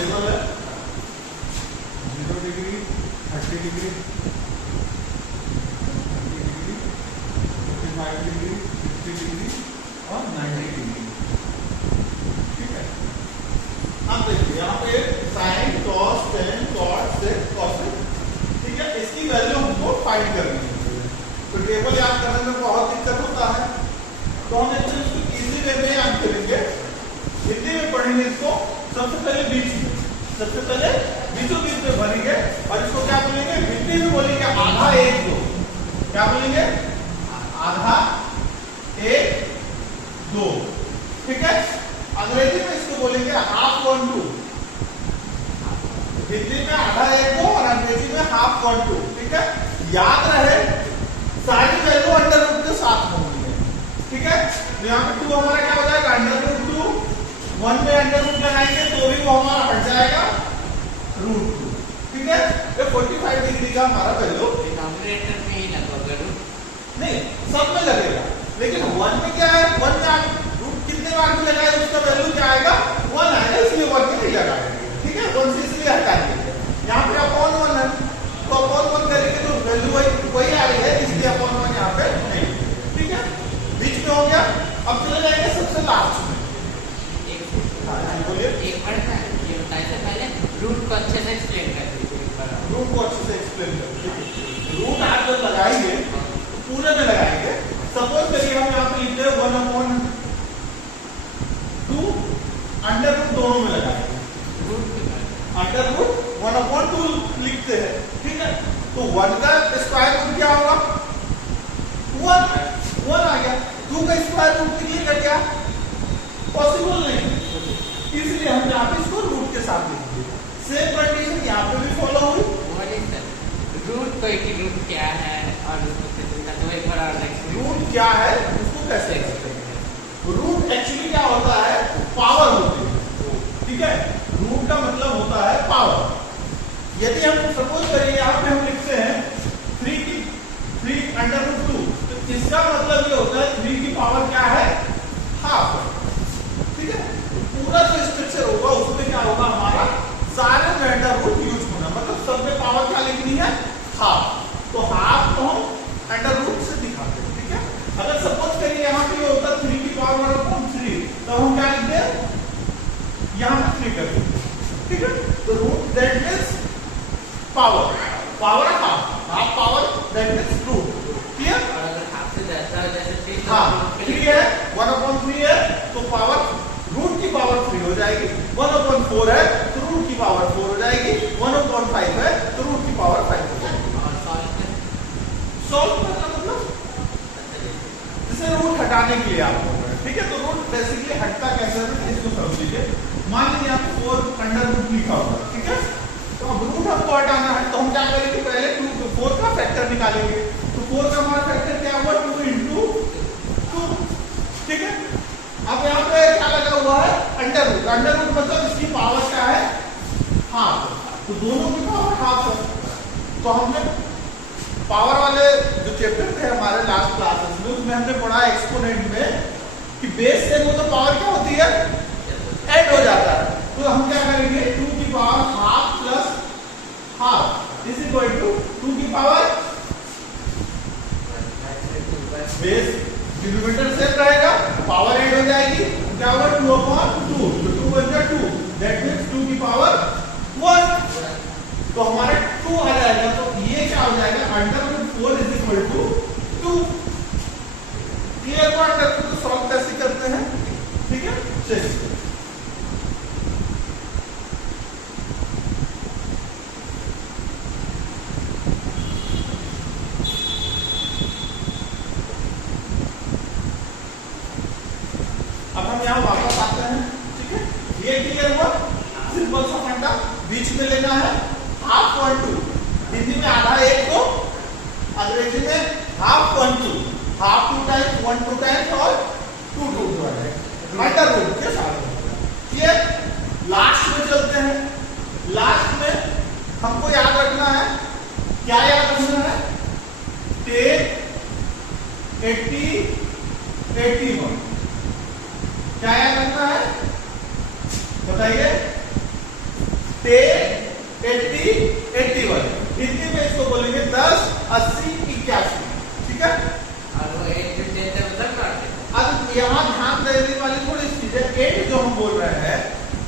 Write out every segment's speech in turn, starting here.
Stable है, 0 degree, 30 degree, 45 degree, 60 degree और 90 degree. ठीक है, अब देखिए यहाँ पे साइन, कॉस, टेन, कॉट, सेक, कॉसेक। ठीक है, इसकी वैल्यू हमको फाइंड करनी है। तो टेबल याद करने में बहुत दिक्कत होता है, तो हम इसको इजी वे में याद करेंगे, हिंदी में पढ़ेंगे इसको। सबसे पहले बीच में बीचों बीच में भरेंगे और इसको क्या बोलेंगे, हिंदी में बोलेंगे आधा एक दो। क्या बोलेंगे, आधा एक दो। ठीक है, अंग्रेजी में इसको बोलेंगे हाफ वन टू। हिंदी में आधा एक दो और अंग्रेजी में हाफ वन टू। ठीक है, याद रहे सारी वैल्यू अंडर रूट के साथ होंगी। ठीक है, तो यहाँ पे 2 हमारा क्या हो जाएगा, अंडर रूट 2। 1 में अंडर रूट लगाएंगे तो भी वो हमारा हट जाएगा रूट 2। ठीक है, ये 45 डिग्री का हमारा वैल्यू डिनोमिनेटर में ही लगेगा रूट, नहीं सब में लगेगा, लेकिन 1 में क्या है, 1 में रूट कितने बार भी लगाए उसका वैल्यू क्या आएगा, 1 आएगा, इसलिए 1 में नहीं लगाएंगे। ठीक है, 1 से इसलिए हटाएंगे। यहाँ पे अपॉन 1 है तो अपॉन 1 करेंगे तो वैल्यू वही आ रही है, इसलिए अपॉन 1 यहाँ पे नहीं। ठीक है, बीच में हो गया। अब चले जाएंगे सबसे लास्ट में। बोलिए, एक बार ना ये बताइए से पहले रूट को अच्छे से एक्सप्लेन कर दीजिए। रूट को अच्छे से एक्सप्लेन कर। रूट आप जब लगाएंगे तो पूरे में लगाएंगे। सपोज करिए हम यहाँ पे लिखते हैं 1/2 अंडर रूट दोनों में लगाएंगे। अंडर रूट 1/2 लिखते हैं। ठीक है, तो 1 का स्क्वायर रूट क्या होगा, 1 आ गया। 2 का स्क्वायर रूट निकलेगा क्या, पॉसिबल नहीं, इसलिए हम यहाँ पे इसको रूट के साथ लिखेंगे। सेम कंडीशन यहाँ पे भी फॉलो हुई। रूट को एक रूट क्या है और उसको तो एक बार और रूट क्या है उसको कैसे करते हैं। रूट एक्चुअली क्या होता है, पावर होती है। ठीक है, रूट का मतलब होता है पावर। यदि हम सपोज करिए यहाँ पे हम लिखते हैं 3 अंडर रूट 2, तो इसका मतलब ये होता है 3 की पावर क्या है, हाफ। ठीक है, पूरा जो स्ट्रक्चर होगा उसमें क्या होगा, हमारा सारे में अंडर रूट यूज होना, मतलब सब में पावर क्या लिखनी है, हाफ। तो हाफ को हम अंडर रूट से दिखाते हैं। ठीक है, अगर सपोज करिए यहाँ पे होता 3 की पावर 3, तो हम क्या लिखते हैं, यहाँ पे 3 कर देते हैं। ठीक है, तो root that means power, power half power that means root. Clear, अगर हाफ से ज्यादा जैसे 3 हाँ 3 है, 1/3 है तो पावर रूट की पावर 3 हो जाएगी। 1/4 है तो रूट की पावर 4 हो जाएगी। 1/5 है तो रूट की पावर 5 हो जाएगी। और सॉल्व करना मतलब इसे रूट हटाने के लिए आपको। ठीक है, तो रूट बेसिकली हटता कैसे है इसको समझ लीजिए। मान लीजिए यहाँ पे 4 अंडर रूट लिखा हुआ है। ठीक है, तो अब रूट हमको हटाना है तो हम क्या करेंगे, पहले 4 का फैक्टर निकालेंगे। तो 4 का हमारा फैक्टर क्या हुआ, 2 × 2। ठीक है, अब यहाँ पे क्या लगा हुआ है, अंडर रूट मतलब इसकी पावर क्या है, हाफ। तो दोनों की पावर हाफ है। तो हमने पावर वाले जो चैप्टर थे हमारे लास्ट क्लासेस में, उसमें हमने पढ़ा एक्सपोनेंट में कि बेस से वो तो पावर क्या होती है, ऐड हो जाता है। तो हम क्या करेंगे, 2 की power half plus half is equal to 2 की पावर, बेस डिनोमिनेटर सेम रहेगा, पावर ऐड हो जाएगी, क्या होगा 2/2, तो 2 बन गया 2, दैट मींस 2 की पावर 1। तो हमारे 2 आ जाएगा। तो ये क्या हो जाएगा, under root 4 is equal to 2। Clear, को अंडर रूट को सॉल्व कैसे करते हैं। ठीक है, चलिए अब हम यहाँ वापस आते हैं। ठीक है, ये क्लियर हुआ, सिंपल सा फंडा। बीच में लेना है हाफ 1/2, हिंदी में आधा एक को, अंग्रेजी में हाफ 1/2, हाफ 2 टाइम्स 1 2 टाइम्स और 2 2 अंडर रूट के साथ। ये लास्ट में चलते हैं। लास्ट में हमको याद रखना है, क्या याद रखना है, 10 80 81। क्या याद रखना है बताइए, 10, 80, 81। हिंदी में इसको बोलेंगे 10, 80, 81। ठीक है। और वो 8 जो देते हैं उधर काट देते अब यहाँ ध्यान देने वाली थोड़ी चीज है, 8 जो हम बोल रहे हैं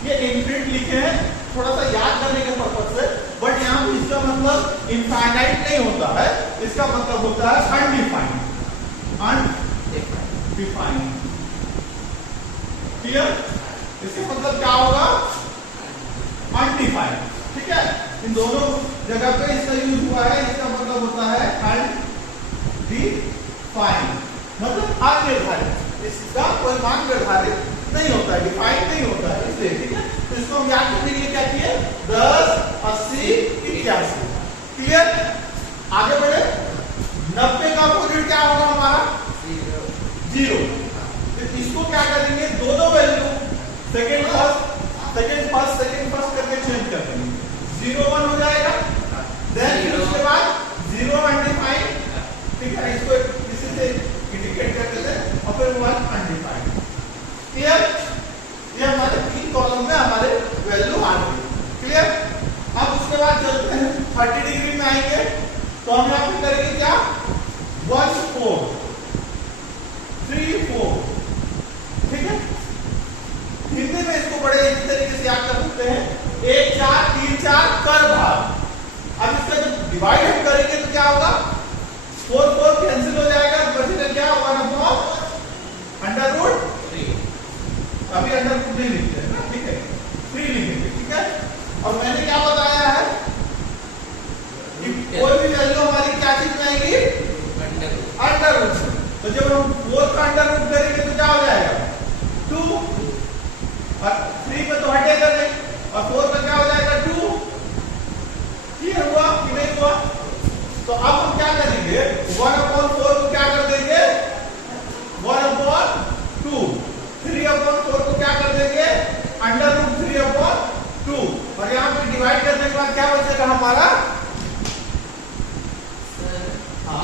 ये इनफिनिट लिखे हैं थोड़ा सा याद करने के पर्पज से, बट यहाँ पे इसका मतलब इनफाइनाइट नहीं होता है, इसका मतलब होता है अनडिफाइंड। Undefined, clear? इसका मतलब क्या होगा? अनडिफाइंड। ठीक है, इन दोनों जगह पे इसका यूज हुआ है, इसका मतलब होता है अनडिफाइंड, मतलब अनिर्धारित। इसका कोई मान निर्धारित नहीं होता है, डिफाइंड नहीं होता है, इसलिए। ठीक है, तो इसको हम याद करने के लिए क्या किए? 10, 80, 81। क्लियर? आगे बढ़े। 90 का अपोजिट क्या होगा हमारा? 0। तो इसको क्या करेंगे? दोनों वैल्यू सेकंड फर्स्ट करके चेंज कर देंगे। 0, 1 हो जाएगा, देन फिर उसके बाद 0 अनडिफाइंड। ठीक है, इसको इसी से इंडिकेट कर देते हैं, और फिर 1 अनडिफाइंड। क्लियर? ये हमारे 3 कॉलम में हमारे वैल्यू आ गई। क्लियर? अब उसके बाद चलते हैं 30 डिग्री में आएंगे, तो हम यहाँ पे करेंगे क्या? 1, 4, 3, 4। ठीक है, हिंदी में इसको बड़े इस तरीके से याद कर सकते हैं, 1, 4, 3, 4 कर भाग। अब इसका जब डिवाइड हम करेंगे तो क्या होगा? 4, 4 कैंसिल हो जाएगा, बचेगा क्या? 1/√3। अभी √3 लिखते हैं ना, ठीक है, 3 लिखेंगे। ठीक है, और मैंने क्या बताया है कि कोई भी वैल्यू हमारी क्या चीज में आएगी? √। तो जब हम 4 का √रूट करेंगे तो क्या हो जाएगा? 2, और 3 में तो हटेगा नहीं, और 4 का क्या हो जाएगा? 2। क्लियर हुआ कि नहीं हुआ? तो अब हम क्या करेंगे? 1/4 को क्या कर देंगे? 1/2। 3/4 को क्या कर देंगे? √3/2। और यहाँ पे डिवाइड करने के बाद क्या बचेगा हमारा? सर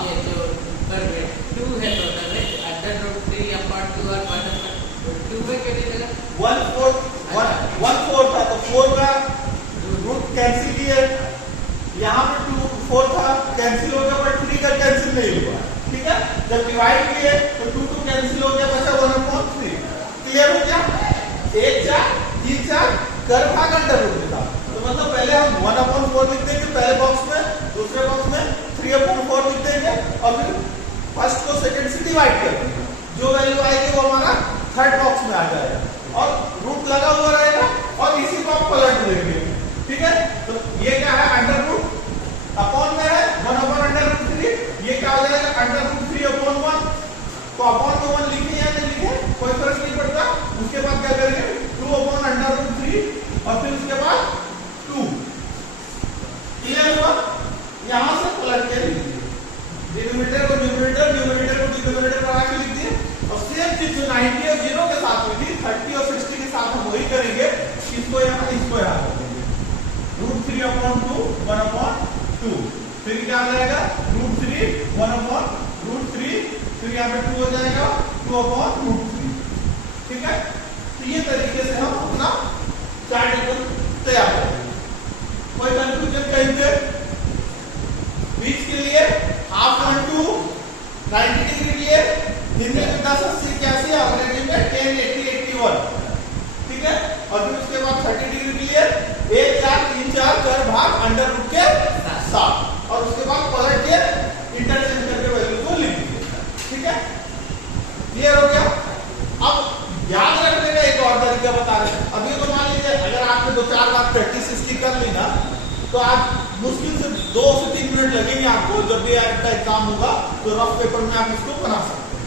ये जो ऊपर में 2 है टोटल है, √3/2 और 2 में क्या देगा? 1/4 था, तो 4 का रूट कैंसिल किए, यहाँ पे 4 था, कैंसिल हो गया, बट 3 का कैंसिल नहीं हुआ। ठीक है, जब डिवाइड किए तो 2 कैंसिल हो गया, बचा 1/3। क्लियर हो गया? 1, 4, 3, 4 कर भाग √रूट था। तो मतलब पहले हम 1/4 लिख देंगे पहले बॉक्स में, दूसरे बॉक्स में 3/4 लिख देंगे, और फिर फर्स्ट को सेकंड से डिवाइड कर देंगे। जो वैल्यू आएगी वो हमारा थर्ड बॉक्स में आ जाएगा, और रूट लगा हुआ रहेगा, और इसी को आप पलट देंगे। ठीक है, तो ये क्या है? √रूट अपॉन में है 1/√3। ये क्या हो जाएगा? √3/1। तो अपॉन में 1 लिखे या नहीं लिखे कोई फर्क नहीं पड़ता। उसके बाद क्या करेंगे? 2/√3, और फिर उसके बाद 2। क्लियर हुआ? यहां से पलट के लिख दिए, डिनोमिनेटर को न्यूमरेटर, न्यूमरेटर को डिनोमिनेटर बना के लिख दिए। और सेम चीज जो 90 और 0 के साथ हुई थी, 30 और 60 के साथ हम वही करेंगे। इसको यहाँ कर देंगे, √3/2 1/2। फिर क्या आ जाएगा? √3 1/√3, फिर यहाँ पे 2 हो जाएगा 2/√3। ठीक है, तो ये तरीके से हम अपना चार्ट एकदम तैयार करेंगे। कोई कंफ्यूजन कहीं पे? बीच के लिए हाफ 1 to 90 डिग्री के लिए हिंदी में 10, 80, 81, अंग्रेजी में 10, 80, 81। ठीक है, और फिर उसके बाद 30 डिग्री के लिए 1, 4, 3, 4 कर भाग √रूट के साथ, और उसके बाद पलट के इंटरचेंज करके वैल्यू को लिख दीजिए। ठीक है, क्लियर हो गया? अब याद रखने का एक और तरीका बता रहे हैं। अभी तो मान लीजिए अगर आपने 2-4 बार प्रैक्टिस इसकी कर ली ना, तो आप मुश्किल से 2 से 3 मिनट लगेंगे आपको। जब भी आपका एग्जाम होगा तो रफ पेपर में आप इसको बना सकते हैं।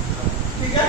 ठीक है,